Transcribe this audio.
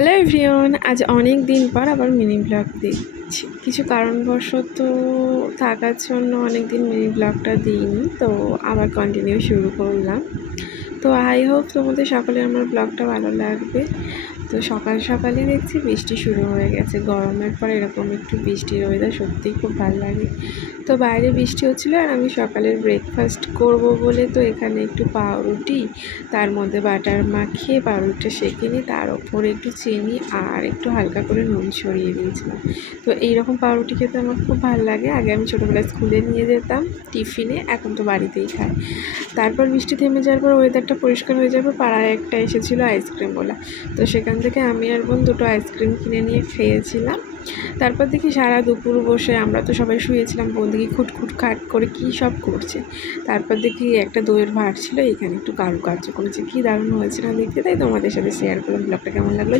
Hello everyone, আজ অনেক দিন পর আবার মিনি ব্লগ দিচ্ছি। কিছু কারণবশত থাকার জন্য অনেক দিন মিনি ব্লগটা দিইনি, তো আবার কন্টিনিউ শুরু করলাম। তো আই হোপ তোমাদের সকলে আমার ব্লগটা ভালো লাগবে। তো সকাল সকালে দেখছি বৃষ্টি শুরু হয়ে গেছে। গরমের পর এরকম একটু বৃষ্টির ওয়েদার সত্যিই খুব ভালো লাগে। তো বাইরে বৃষ্টি হচ্ছিলো আর আমি সকালের ব্রেকফাস্ট করব বলে তো এখানে একটু পাউরুটি, তার মধ্যে বাটার মাখিয়ে পাউরুটিটা সেঁকে নিই, তার ওপরে একটু চিনি আর একটু হালকা করে নুন ছড়িয়ে দিয়েছিলাম। তো এইরকম পাউরুটি খেতে আমার খুব ভালো লাগে। আগে আমি ছোটোবেলায় স্কুলে নিয়ে যেতাম টিফিনে, এখন তো বাড়িতেই খাই। তারপর বৃষ্টি থেমে যাওয়ার পর ওয়েদারটা পরিষ্কার হয়ে যাবে, পাড়ায় একটা এসেছিলো আইসক্রিমওয়ালা। তো সেখান থেকে আমি আর বোন দুটো আইসক্রিম কিনে নিয়ে খেয়েছিলাম। তারপর দেখি সারা দুপুর বসে, আমরা তো সবাই শুয়েছিলাম, বোন দেখি খুটখুট খাট করে কী সব করছে। তারপর দেখি একটা দইয়ের ভাঁড় ছিল, এখানে একটু কারুকার্য করেছে, কী দারুণ হয়েছে না দেখতে, তাই তোমাদের সাথে শেয়ার করলাম। ব্লগটা কেমন লাগলো